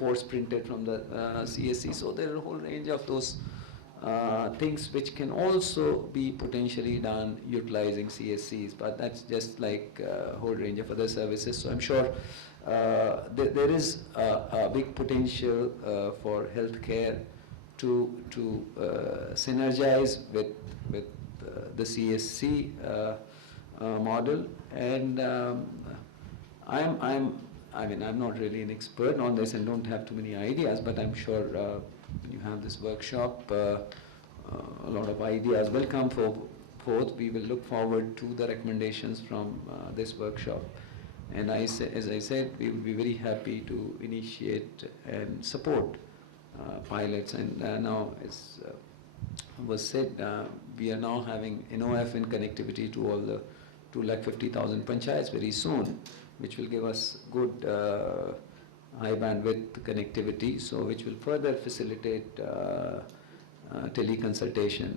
reports printed from the CSC. So there are a whole range of those things which can also be potentially done utilizing CSCs, but that's just like a whole range of other services. So I'm sure there is a big potential for healthcare to synergize with the CSC model, and I'm not really an expert on this and don't have too many ideas, but I'm sure when you have this workshop, a lot of ideas will come forth. We will look forward to the recommendations from this workshop. And as I said, we will be very happy to initiate and support pilots. And now, as was said, we are now having NOF in connectivity to all the 250,000 panchayats very soon, which will give us good high bandwidth connectivity, so which will further facilitate teleconsultation.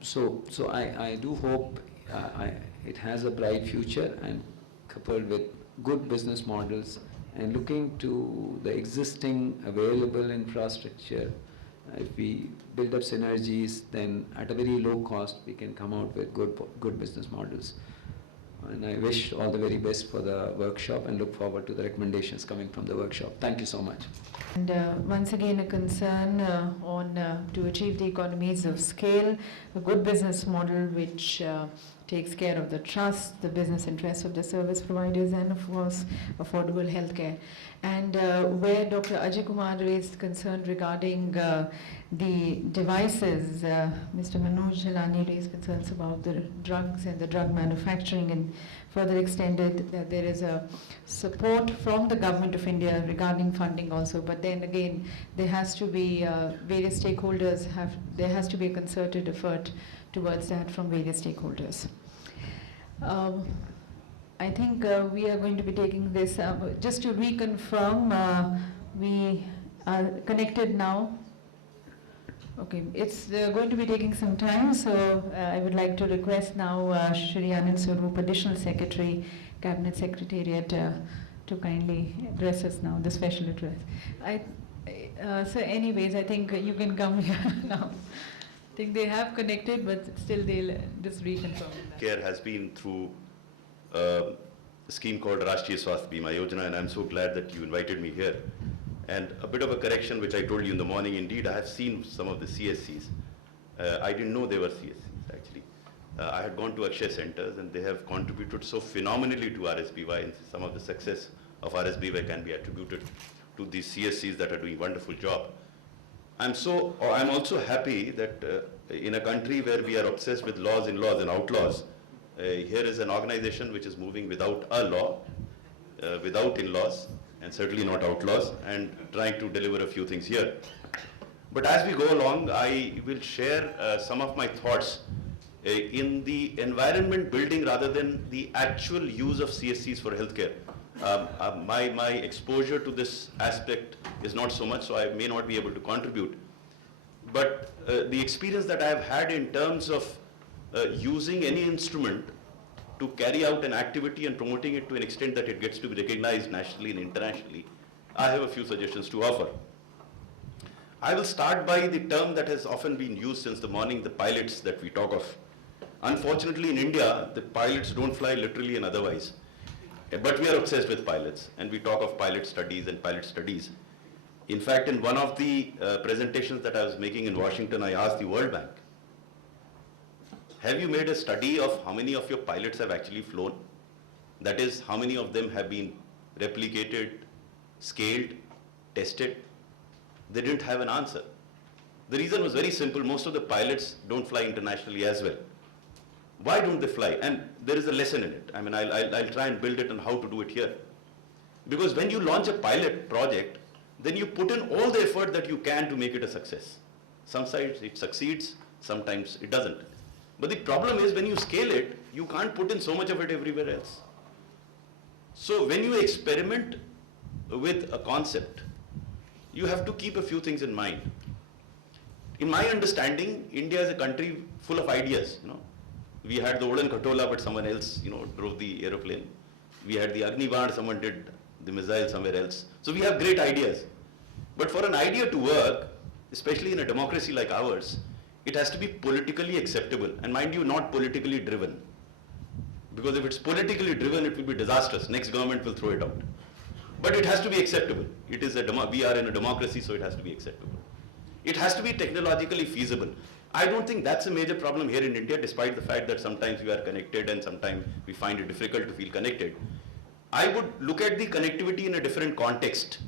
So I do hope it has a bright future, and coupled with good business models and looking to the existing available infrastructure, if we build up synergies, then at a very low cost we can come out with good business models. And I wish all the very best for the workshop and look forward to the recommendations coming from the workshop. Thank you so much. And once again, a concern to achieve the economies of scale, a good business model which takes care of the trust, the business interests of the service providers, and of course, affordable healthcare. And where Dr. Ajay Kumar raised concern regarding the devices, Mr. Manoj Jhalani raised concerns about the drugs and the drug manufacturing, and further extended that there is a support from the government of India regarding funding also. But then again, there has to be various stakeholders, there has to be a concerted effort towards that from various stakeholders. I think we are going to be taking this, just to reconfirm, we are connected now. Okay, it's going to be taking some time, so I would like to request now Shri Anand Swarup, Additional Secretary, Cabinet Secretariat, to kindly address us now, the special address. So anyways, I think you can come here now. I think they have connected, but still they'll just reconfirm. Care has been through a scheme called Rashtriya Swasthya Bima Yojana, and I'm so glad that you invited me here. And a bit of a correction, which I told you in the morning, indeed, I have seen some of the CSCs. I didn't know they were CSCs, actually. I had gone to Akshay centers, and they have contributed so phenomenally to RSBY, and some of the success of RSBY can be attributed to these CSCs that are doing a wonderful job. I'm also happy that in a country where we are obsessed with laws, in-laws, and outlaws, here is an organization which is moving without a law, without in-laws, and certainly not outlaws, and trying to deliver a few things here. But as we go along, I will share some of my thoughts in the environment building rather than the actual use of CSCs for healthcare. My exposure to this aspect is not so much, so I may not be able to contribute. But the experience that I have had in terms of using any instrument to carry out an activity and promoting it to an extent that it gets to be recognized nationally and internationally, I have a few suggestions to offer. I will start by the term that has often been used since the morning, the pilots that we talk of. Unfortunately, in India, the pilots don't fly literally and otherwise. But we are obsessed with pilots, and we talk of pilot studies and pilot studies. In fact, in one of the presentations that I was making in Washington, I asked the World Bank, have you made a study of how many of your pilots have actually flown? That is, how many of them have been replicated, scaled, tested? They didn't have an answer. The reason was very simple. Most of the pilots don't fly internationally as well. Why don't they fly? And there is a lesson in it. I mean, I'll try and build it on how to do it here. Because when you launch a pilot project, then you put in all the effort that you can to make it a success. Sometimes it succeeds, sometimes it doesn't. But the problem is when you scale it, you can't put in so much of it everywhere else. So when you experiment with a concept, you have to keep a few things in mind. In my understanding, India is a country full of ideas. We had the Udan Khatola, but someone else, drove the aeroplane. We had the Agnibaण, someone did the missile somewhere else. So we have great ideas. But for an idea to work, especially in a democracy like ours, it has to be politically acceptable. And mind you, not politically driven. Because if it's politically driven, it will be disastrous. Next government will throw it out. But it has to be acceptable. It is we are in a democracy, so it has to be acceptable. It has to be technologically feasible. I don't think that's a major problem here in India, despite the fact that sometimes we are connected and sometimes we find it difficult to feel connected. I would look at the connectivity in a different context,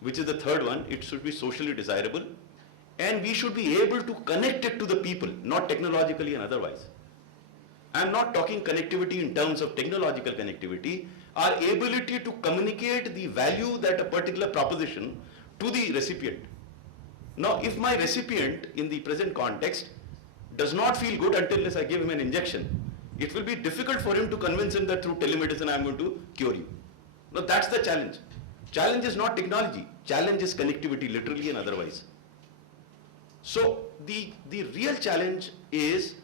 which is the third one. It should be socially desirable, and we should be able to connect it to the people, not technologically and otherwise. I'm not talking connectivity in terms of technological connectivity, our ability to communicate the value that a particular proposition to the recipient. Now, if my recipient in the present context does not feel good until I give him an injection, it will be difficult for him to convince him that through telemedicine I am going to cure you. Now, that's the challenge. Challenge is not technology. Challenge is connectivity, literally and otherwise. So, the real challenge is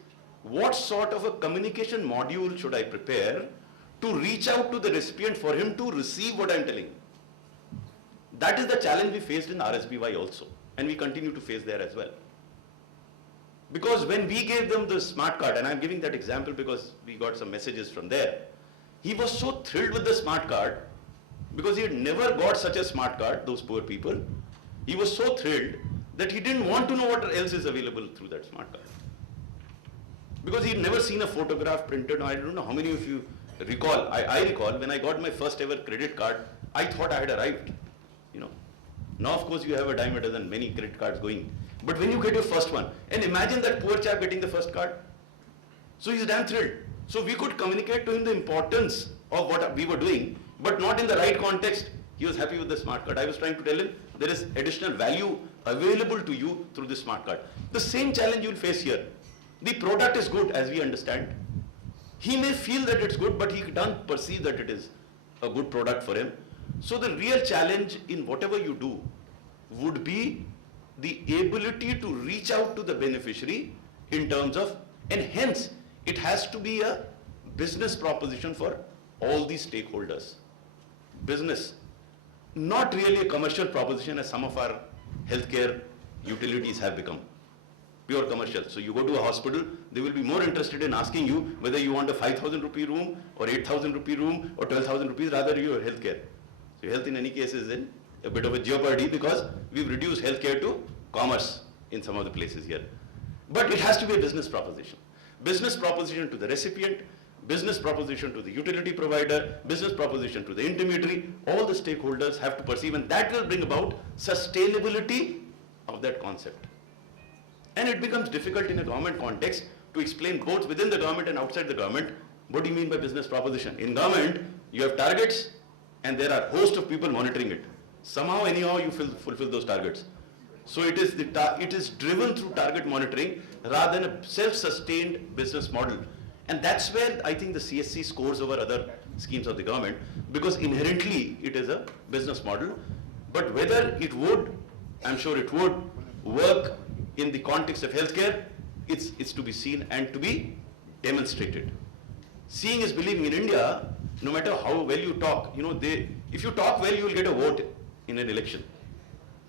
what sort of a communication module should I prepare to reach out to the recipient for him to receive what I am telling him. That is the challenge we faced in RSBY also, and we continue to face there as well. Because when we gave them the smart card, and I'm giving that example because we got some messages from there, he was so thrilled with the smart card because he had never got such a smart card, those poor people. He was so thrilled that he didn't want to know what else is available through that smart card. Because he'd never seen a photograph printed. I don't know how many of you recall. I recall when I got my first ever credit card, I thought I had arrived. Now of course you have a dime a dozen, many credit cards going. But when you get your first one, and imagine that poor chap getting the first card. So he's damn thrilled. So we could communicate to him the importance of what we were doing, but not in the right context. He was happy with the smart card. I was trying to tell him there is additional value available to you through this smart card. The same challenge you will face here. The product is good as we understand. He may feel that it's good, but he doesn't perceive that it is a good product for him. So the real challenge in whatever you do would be the ability to reach out to the beneficiary in terms of, and hence it has to be a business proposition for all these stakeholders. Business, not really a commercial proposition as some of our healthcare utilities have become. Pure commercial. So you go to a hospital, they will be more interested in asking you whether you want a 5,000 rupee room or 8,000 rupee room or 12,000 rupees, rather your healthcare. So health in any case is in a bit of a jeopardy because we've reduced healthcare to commerce in some of the places here. But it has to be a business proposition. Business proposition to the recipient, business proposition to the utility provider, business proposition to the intermediary, all the stakeholders have to perceive, and that will bring about sustainability of that concept. And it becomes difficult in a government context to explain both within the government and outside the government, what do you mean by business proposition? In government, you have targets and there are a host of people monitoring it. Somehow, anyhow, you fulfill those targets. So it is driven through target monitoring rather than a self-sustained business model. And that's where I think the CSC scores over other schemes of the government, because inherently it is a business model. But whether it would, I'm sure it would, work in the context of healthcare, it's to be seen and to be demonstrated. Seeing is believing in India. No matter how well you talk, if you talk well, you will get a vote in an election.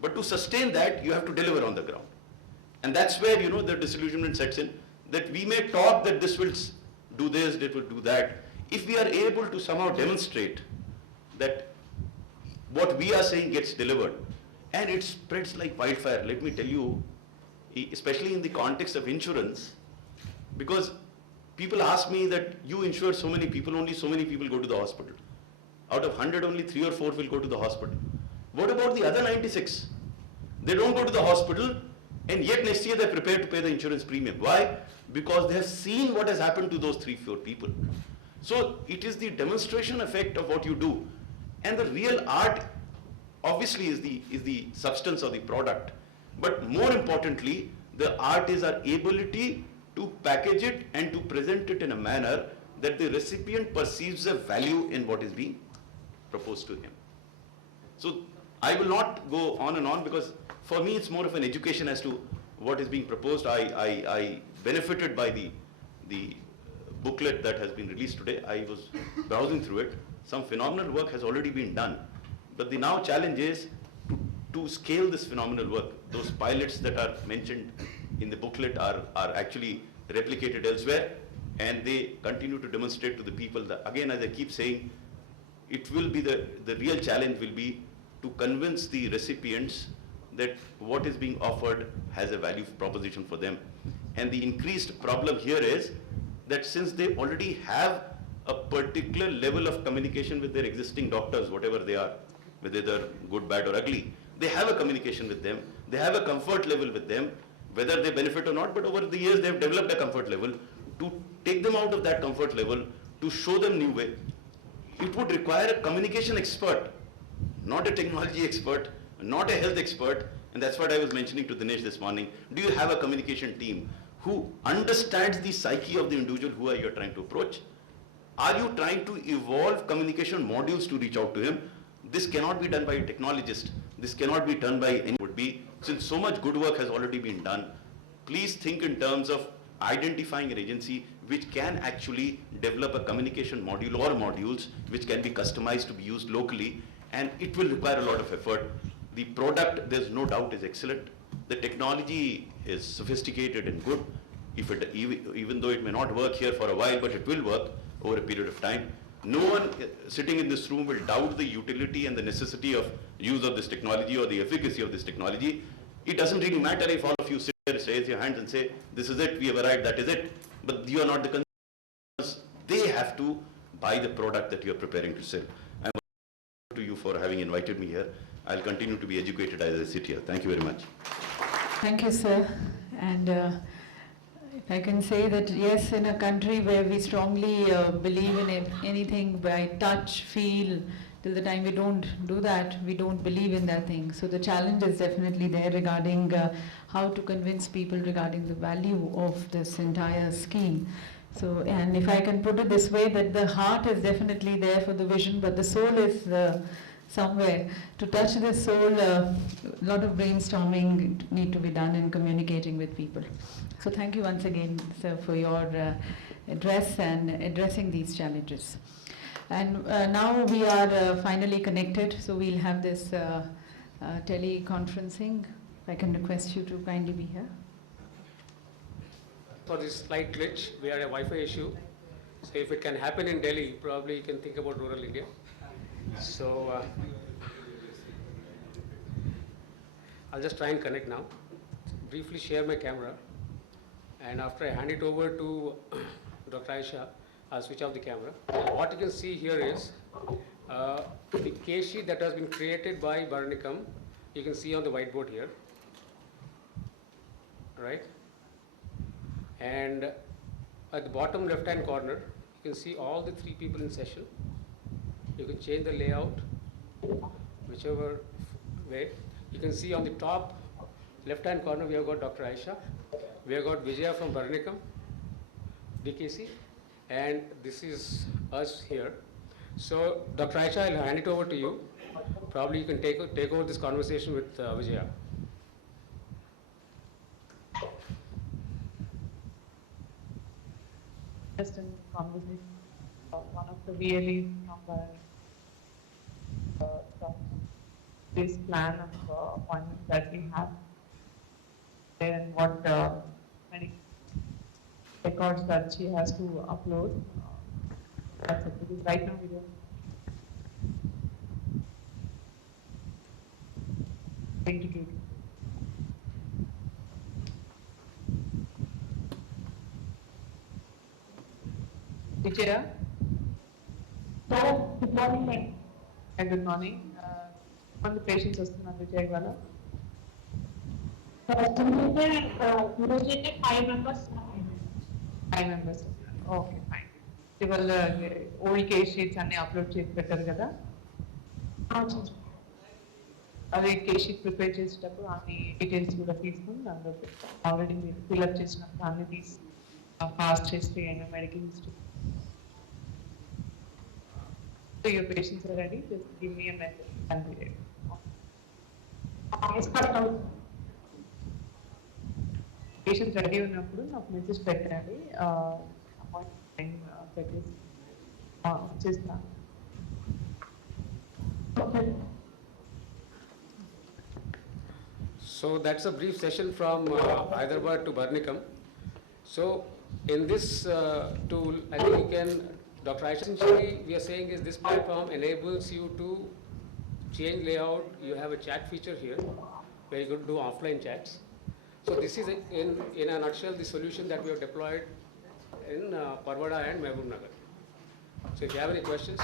But to sustain that, you have to deliver on the ground. And that's where, the disillusionment sets in, that we may talk that this will do this, it will do that. If we are able to somehow demonstrate that what we are saying gets delivered, and it spreads like wildfire, let me tell you, especially in the context of insurance, because people ask me that you insure so many people, only so many people go to the hospital. Out of 100, only 3 or 4 will go to the hospital. What about the other 96? They don't go to the hospital, and yet next year they're prepared to pay the insurance premium. Why? Because they have seen what has happened to those 3-4 people. So it is the demonstration effect of what you do. And the real art obviously is the substance of the product. But more importantly, the art is our ability to package it and to present it in a manner that the recipient perceives a value in what is being proposed to him. So I will not go on and on, because for me it's more of an education as to what is being proposed. I benefited by the booklet that has been released today. I was browsing through it. Some phenomenal work has already been done. But the now challenge is to scale this phenomenal work. Those pilots that are mentioned in the booklet are actually replicated elsewhere, and they continue to demonstrate to the people that, again, as I keep saying, it will be the real challenge will be to convince the recipients that what is being offered has a value proposition for them. And the increased problem here is that since they already have a particular level of communication with their existing doctors, whatever they are, whether they're good, bad or ugly, they have a communication with them, they have a comfort level with them, whether they benefit or not, but over the years they've developed a comfort level. To take them out of that comfort level, to show them new way, it would require a communication expert, not a technology expert, not a health expert, and that's what I was mentioning to Dinesh this morning. Do you have a communication team who understands the psyche of the individual who you're trying to approach? Are you trying to evolve communication modules to reach out to him? This cannot be done by a technologist. This cannot be done by any would be. Since so much good work has already been done, please think in terms of identifying an agency which can actually develop a communication module or modules which can be customized to be used locally, and it will require a lot of effort. The product, there's no doubt, is excellent. The technology is sophisticated and good. If it, even though it may not work here for a while, but it will work over a period of time. No one sitting in this room will doubt the utility and the necessity of use of this technology or the efficacy of this technology. It doesn't really matter if all of you sit there, raise your hands and say, this is it, we have arrived, that is it. But you are not the consumers. They have to buy the product that you are preparing to sell. I'm grateful to you for having invited me here. I'll continue to be educated as I sit here. Thank you very much. Thank you, sir. And if I can say that, yes, in a country where we strongly believe in anything by touch, feel, till the time we don't do that, we don't believe in that thing. So the challenge is definitely there regarding how to convince people regarding the value of this entire scheme. So, and if I can put it this way, that the heart is definitely there for the vision, but the soul is somewhere. To touch the soul, a lot of brainstorming need to be done in communicating with people. So thank you once again, sir, for your address and addressing these challenges. And now we are finally connected, so we'll have this teleconferencing. If I can request you to kindly be here. For this slight glitch, we had a Wi-Fi issue. So if it can happen in Delhi, probably you can think about rural India. So I'll just try and connect now. Briefly share my camera, and after I hand it over to Dr. Aisha, I'll switch off the camera. What you can see here is the case sheet that has been created by Baranikam. You can see on the whiteboard here, right? And at the bottom left-hand corner, you can see all the 3 people in session. You can change the layout, whichever way. You can see on the top left-hand corner, we have got Dr. Aisha. We have got Vijaya from Baranikam, DKC, and this is us here. So, Dr. Aisha, I'll hand it over to you. Probably you can take over this conversation with Vijaya. Just in conversation, one of the VLEs from this plan of appointments that we have, and what many records that she has to upload. That's it. Because right now we don't. Integrate. Vijaya? Good morning, ma'am. Good morning. On the patients వస్తున్నారు Vijay వాళ్ళ. Immediately 5 members. 5 members. Okay, fine. ఇవాళ old case sheets అన్ని upload చేసి పెట్టారు కదా, అవి case sheet prepare చేసేటప్పుడు అన్ని డీటెయిల్స్ కూడా తీసుకుని దాంట్లో ఆల్రెడీ మీరు ఫిల్అప్ చేసినప్పుడు అన్ని తీసి past history and medical history. So your patients are ready, just give me a message and be ready. Patients ready ఉన్నప్పుడు నాకు మెసేజ్ పెట్టండి, అపాయింట్మెంట్ పెట్టేసి చేస్తాను. So that's a brief session from Hyderabad to Barnikam. So in this tool, I think you can, Dr. Aisha, essentially we are saying is this platform enables you to change layout. You have a chat feature here where you could do offline chats. So this is in a nutshell the solution that we have deployed in Parvada and Mehboob Nagar. So if you have any questions,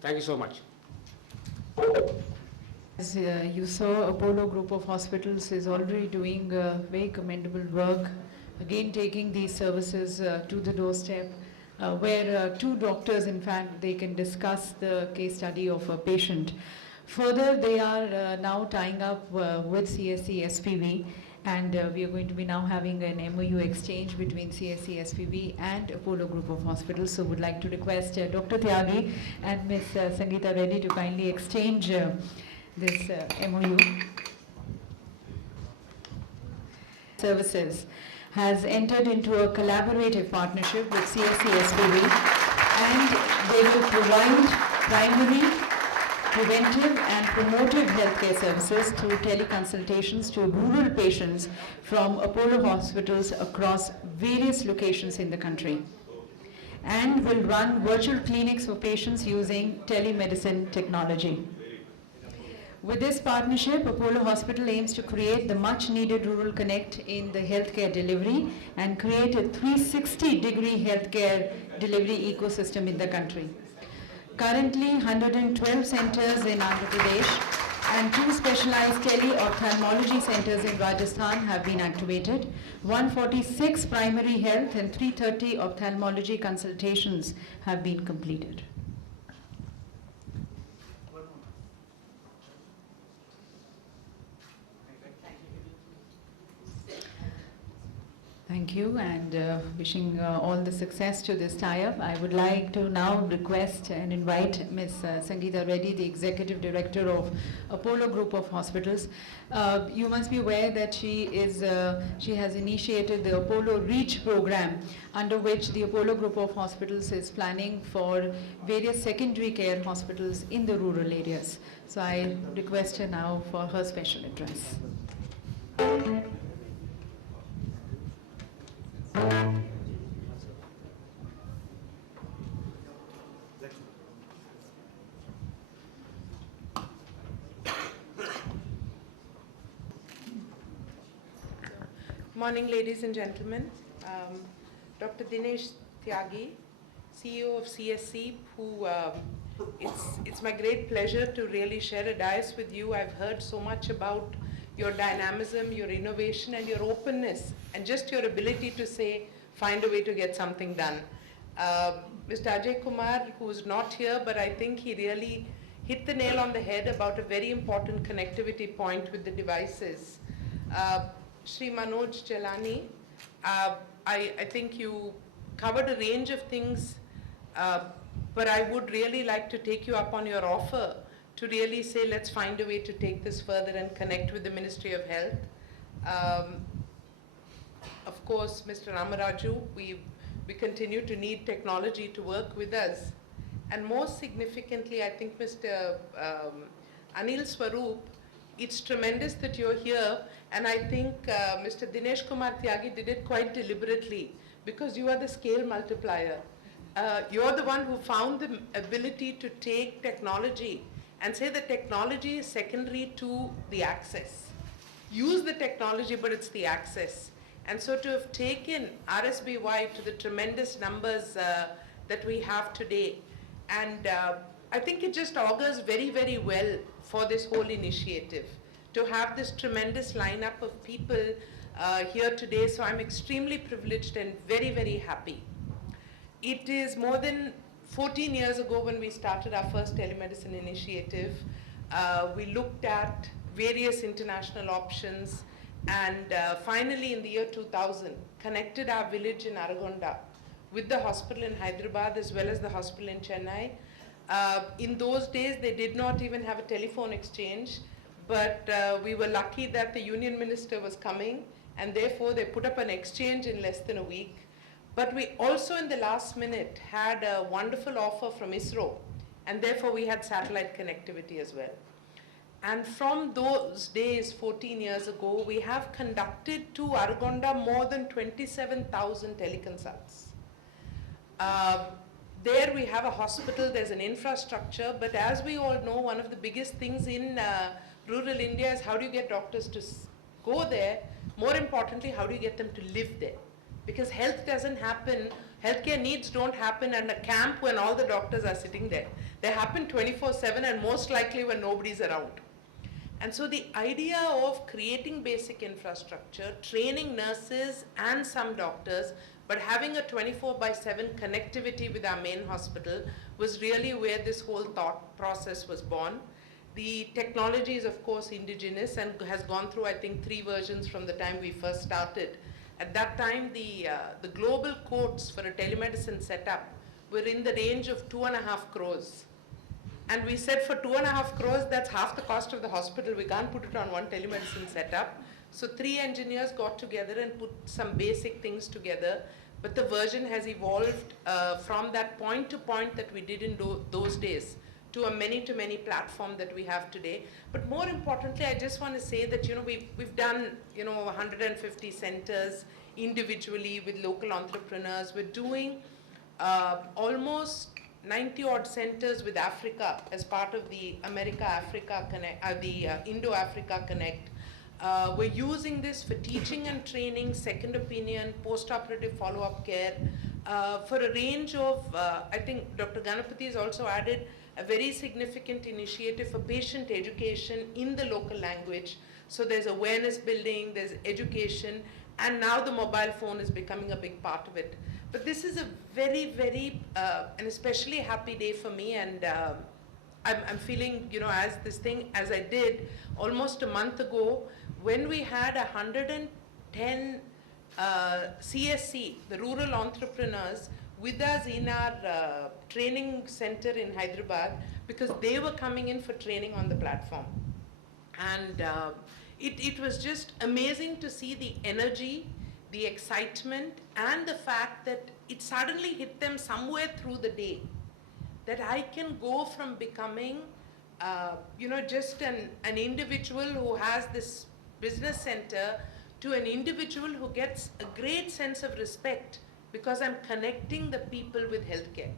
thank you so much. As you saw, Apollo Group of Hospitals is already doing very commendable work, again taking these services to the doorstep, where two doctors, in fact, they can discuss the case study of a patient. Further, they are now tying up with CSC SPV, and we are going to be now having an MOU exchange between CSC SPV and Apollo Group of Hospitals. So would like to request Dr. Tyagi and Ms. Sangeeta Reddy to kindly exchange this MOU. Services has entered into a collaborative partnership with CSC SPV, and they will provide primary, preventive and promotive healthcare services through teleconsultations to rural patients from Apollo hospitals across various locations in the country, and will run virtual clinics for patients using telemedicine technology. With this partnership, Apollo Hospital aims to create the much needed rural connect in the healthcare delivery and create a 360-degree healthcare delivery ecosystem in the country. Currently, 112 centers in Andhra Pradesh and 2 specialized tele-ophthalmology centers in Rajasthan have been activated. 146 primary health and 330 ophthalmology consultations have been completed. Thank you, and wishing all the success to this tie-up. I would like to now request and invite Ms. Sangeeta Reddy, the Executive Director of Apollo Group of Hospitals. You must be aware that she has initiated the Apollo REACH program, under which the Apollo Group of Hospitals is planning for various secondary care hospitals in the rural areas. So I request her now for her special address. Morning, ladies and gentlemen. Dr. Dinesh Tyagi, CEO of CSC, who it's my great pleasure to really share a dais with you. I've heard so much about your dynamism, your innovation, and your openness, and just your ability to say, find a way to get something done. Mr. Ajay Kumar, who's not here, but I think he really hit the nail on the head about a very important connectivity point with the devices. Shri Manoj Jalani, I think you covered a range of things, but I would really like to take you up on your offer to really say, let's find a way to take this further and connect with the Ministry of Health. Of course, Mr. Ramaraju, we continue to need technology to work with us. And most significantly, I think Mr. Anil Swaroop, it's tremendous that you're here, and I think Mr. Dinesh Kumar Tyagi did it quite deliberately, because you are the scale multiplier. You're the one who found the ability to take technology and say the technology is secondary to the access. Use the technology, but it's the access. And so to have taken RSBY to the tremendous numbers that we have today, and I think it just augurs very, very well for this whole initiative, to have this tremendous lineup of people here today. So I'm extremely privileged and very, very happy. It is more than 14 years ago when we started our first telemedicine initiative. We looked at various international options, and finally in the year 2000, connected our village in Aragonda with the hospital in Hyderabad as well as the hospital in Chennai. In those days, they did not even have a telephone exchange, but we were lucky that the union minister was coming, and therefore they put up an exchange in less than a week. But we also in the last minute had a wonderful offer from ISRO, and therefore we had satellite connectivity as well. And from those days, 14 years ago, we have conducted to Aragonda more than 27,000 teleconsults. There we have a hospital, there's an infrastructure, but as we all know, one of the biggest things in rural India is how do you get doctors to go there? More importantly, how do you get them to live there? Because health doesn't happen, healthcare needs don't happen in a camp when all the doctors are sitting there. They happen 24/7 and most likely when nobody's around. And so the idea of creating basic infrastructure, training nurses and some doctors, but having a 24/7 connectivity with our main hospital was really where this whole thought process was born. The technology is of course indigenous and has gone through, I think, 3 versions from the time we first started. At that time, the global quotes for a telemedicine setup were in the range of 2.5 crores. And we said for 2.5 crores, that's half the cost of the hospital. We can't put it on one telemedicine setup. So 3 engineers got together and put some basic things together. But the version has evolved from that point to point that we did in those days to a many-to-many platform that we have today. But more importantly, I just want to say that, we've done, 150 centers individually with local entrepreneurs. We're doing almost 90 odd centers with Africa as part of the America-Africa Connect, the Indo-Africa Connect. We're using this for teaching and training, second opinion, post-operative follow-up care, for a range of, I think Dr. Ganapathy has also added a very significant initiative for patient education in the local language. So there's awareness building, there's education, and now the mobile phone is becoming a big part of it. But this is a very, very, and especially happy day for me, and I'm feeling, as I did almost a month ago, when we had 110 CSC, the rural entrepreneurs, with us in our training center in Hyderabad, because they were coming in for training on the platform. And it was just amazing to see the energy, the excitement, and the fact that it suddenly hit them somewhere through the day that I can go from becoming, just an individual who has this business center to an individual who gets a great sense of respect because I'm connecting the people with healthcare.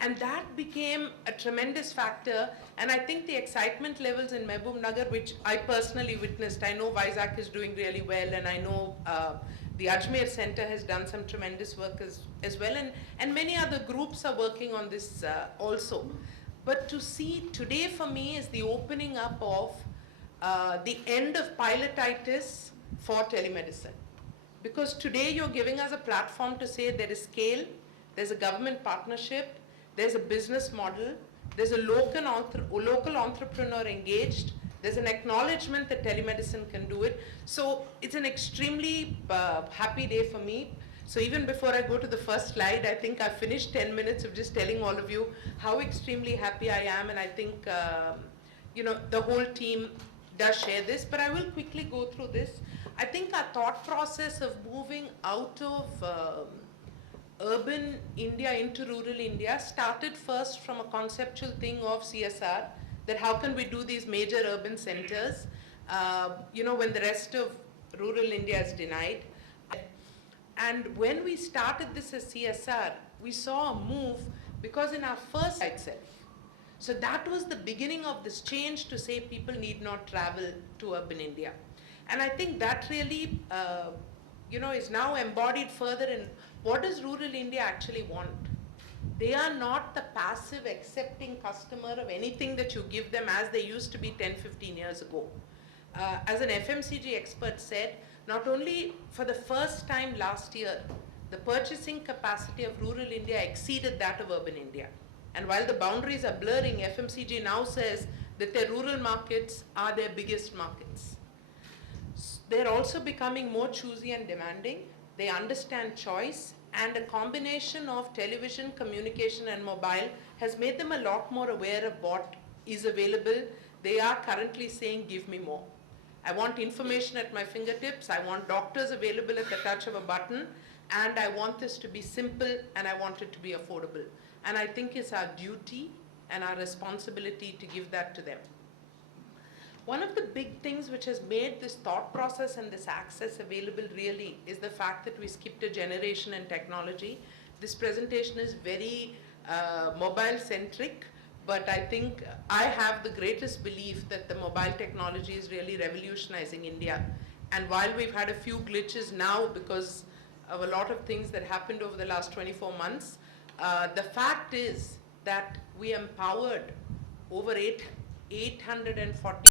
And that became a tremendous factor, and I think the excitement levels in Mehboob Nagar, which I personally witnessed, I know Vizag is doing really well, and I know the Ajmer Center has done some tremendous work as well, and many other groups are working on this also. But to see today for me is the opening up of the end of pilotitis for telemedicine. Because today you're giving us a platform to say there is scale, there's a government partnership, there's a business model, there's a local entrepreneur engaged, there's an acknowledgement that telemedicine can do it. So it's an extremely happy day for me. So even before I go to the first slide, I think I've finished 10 minutes of just telling all of you how extremely happy I am, and I think the whole team does share this, but I will quickly go through this. I think our thought process of moving out of urban India into rural India started first from a conceptual thing of CSR, that how can we do these major urban centers, when the rest of rural India is denied. And when we started this as CSR, we saw a move because in our first itself, so that was the beginning of this change to say people need not travel to urban India. And I think that really, is now embodied further in what does rural India actually want. They are not the passive accepting customer of anything that you give them as they used to be 10, 15 years ago. As an FMCG expert said, not only for the first time last year, the purchasing capacity of rural India exceeded that of urban India. And while the boundaries are blurring, FMCG now says that their rural markets are their biggest markets. They're also becoming more choosy and demanding. They understand choice, and a combination of television, communication, and mobile has made them a lot more aware of what is available. They are currently saying, give me more. I want information at my fingertips, I want doctors available at the touch of a button, and I want this to be simple, and I want it to be affordable. And I think it's our duty and our responsibility to give that to them. One of the big things which has made this thought process and this access available really is the fact that we skipped a generation in technology. This presentation is very mobile centric, but I think I have the greatest belief that the mobile technology is really revolutionizing India. And while we've had a few glitches now because of a lot of things that happened over the last 24 months, the fact is that we empowered over 840